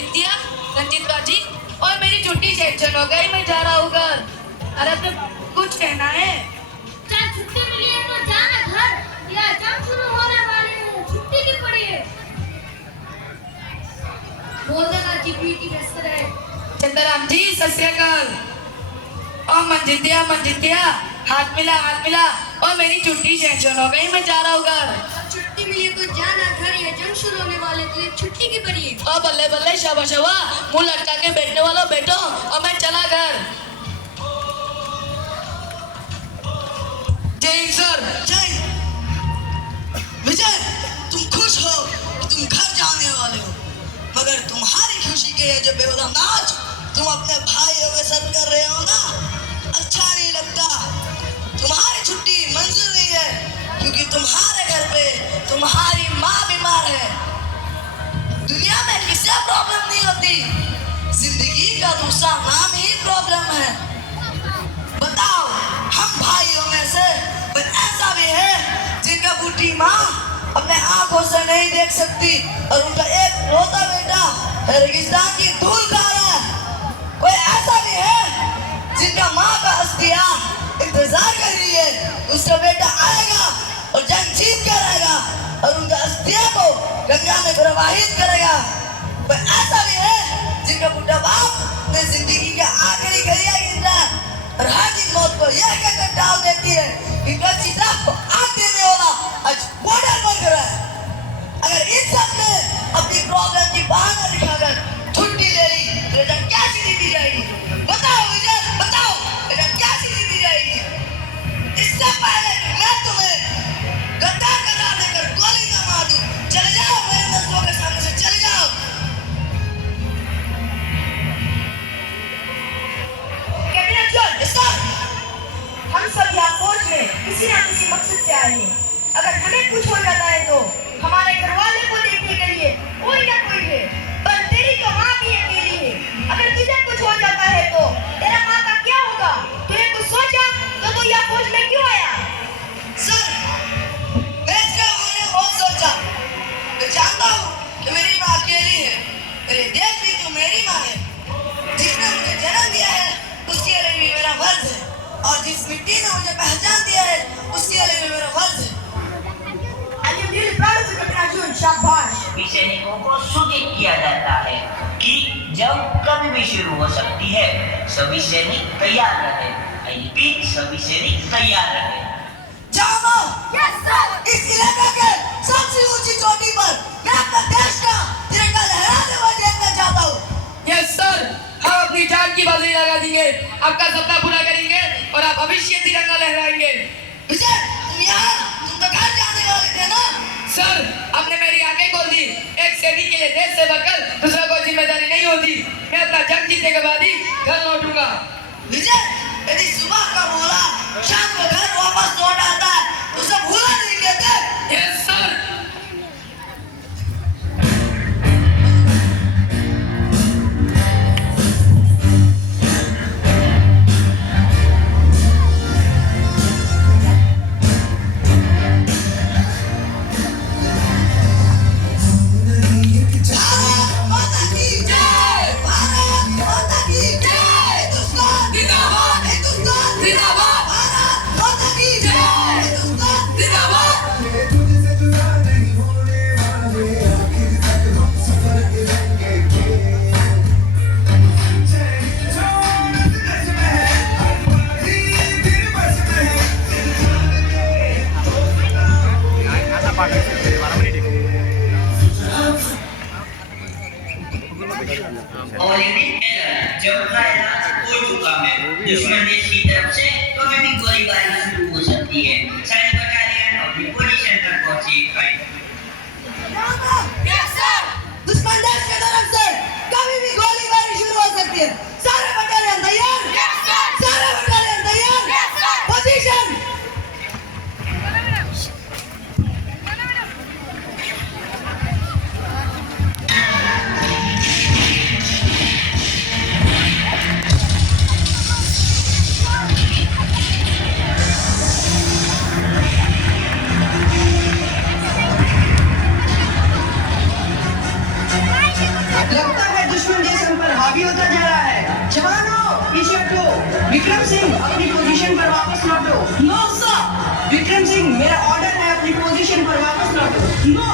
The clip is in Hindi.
नित्या, रंजित बाजी और मेरी छुट्टी टेंशन हो गई, मैं जा रहा हूँ घर। अरे तो कुछ कहना है? चार छुट्टी मिली है तो जाना घर, या जंग शुरू होने वाली है, छुट्टी की पड़ी है। बोल देना जीपीटी व्यस्त है। चंद्राम जी सत श्री अकाल। और मंजितिया हाथ मिला और मेरी छुट्टी टेंशन हो गई, मैं जा रहा हूँ घर। छुट्टी मिली तो जाना घर, या जंग शुरू होने वाले तो ये छुट्टी की पड़ी है। और बल्ले बल्ले शाबाश मुंह लटका के बैठने वालों बैठो और मैं चला घर। जय हिंद सर। जय विजय, तुम खुश हो कि तुम घर जाने वाले हो, मगर तुम्हारी खुशी के लिए जो बेहुदा नाच तुम अपने भाइयों के साथ कर रहे हो ना, अच्छा नहीं लगता। तुम्हारी छुट्टी मंजूर नहीं है क्योंकि तुम्हारे घर पे तुम्हारी माँ बीमार है। दुनिया में किसी प्रॉब्लम नहीं होती, जिंदगी का दूसरा नाम ही प्रॉब्लम है। बताओ, हम भाइयों में से कोई ऐसा भी है जिनका बूढ़ी माँ अपने आंखों से नहीं देख सकती और उनका एक रोता बेटा रेगिस्तान की धूल खा रहा है? कोई ऐसा भी है जिनका माँ का अस्थिया इंतजार कर रही है, उसका बेटा आएगा और जंग जीत कर आएगा और उनका अस्थिया को गंगा में प्रवाहित करेगा? कोई ऐसा भी है जिनका बुढ़ा बाप ने जिंदगी के आखिरी घड़ियां गिनता है और हर दिन मौत को यह कहकर टाल देती है कि कल सीता को आग देने वाला आज बॉर्डर पर खड़ा है। अगर इन सब ने अपनी प्रॉब्लम की बहाना दिखाकर छुट्टी ले ली तो बेटा क्या सीधी दी जाएगी? बताओ विजय, बताओ बेटा क्या सीधी दी जाएगी? इससे पहले मैं तुम्हें गद्दार करार देकर गोली न मार दूं, चले जाओ मेरे नस्लों के सामने से, चले जाओ। कैप्टन अर्जुन, सर, हम सब यहाँ फौज में किसी न किसी मकसद से आए हैं। अगर हमें कुछ हो जाता है तो हमारे घर वाले को देखने के लिए कोई ना कोई है, पर तेरी तो माँ भी अकेली है। अगर तुझे कुछ हो जाता है तो तेरा माँ का क्या होगा? तूने कुछ सोचा तो तू यहाँ फौज में क्यों आया? सर, मैं इसके बारे में बहुत सोचा। मैं जानता हूँ कि मेरी माँ अकेली है, मेरे देश भी तो मेरी माँ है। जिसने मुझे जन्म दिया है उसके लिए भी मेरा फर्ज है, और जिस मिट्टी ने मुझे पहचान दिया है उसके लिए भी मेरा फर्ज है। I am really proud of you, Captain Arjun. शाबाश। सैनिकों को सूचित किया जाता है कि जंग कभी भी शुरू हो सकती है, सभी सैनिक तैयार रहे। I repeat, सभी सैनिक तैयार रहे। जानो, इस इलाके के सबसे ऊंची चोटी पर मैं अपना देश का तिरंगा लहराते हुए देखना चाहता हूँ। यस सर, हम अपनी जान की बाजी लगा देंगे, आपका सपना पूरा करेंगे और आप भविष्य तिरंगा लहराएंगे। विजय, तुम तो घर जाने वाले थे ना? सर, आपने मेरी आंखें खोल दी। एक सैनिक के लिए देश से बढ़कर दूसरा कोई जिम्मेदारी नहीं होती। मैं अपना जंग जीतने के बाद ही घर लौटूंगा। विजय, यदि सुबह का बोला शाम को घर वापस लौट आता है तो उसे भूला नहीं कहते? Yes sir. जब का ऐलान हो चुका है, दुश्मन देश की तरफ से कभी भी गोलीबारी शुरू हो सकती है। सैनिक बटालियन अपनी पोजीशन पर पहुंचे। दुश्मन देश की तरफ से कभी भी गोलीबारी शुरू हो सकती है। सारे बटालियन तैयार? सारे बटालियन तैयार? पोजीशन। लगता है विक्रम सिंह अपनी पोजीशन पर वापस लौटो। No sir. विक्रम सिंह मेरा ऑर्डर है, अपनी पोजीशन पर वापस लौटो। नो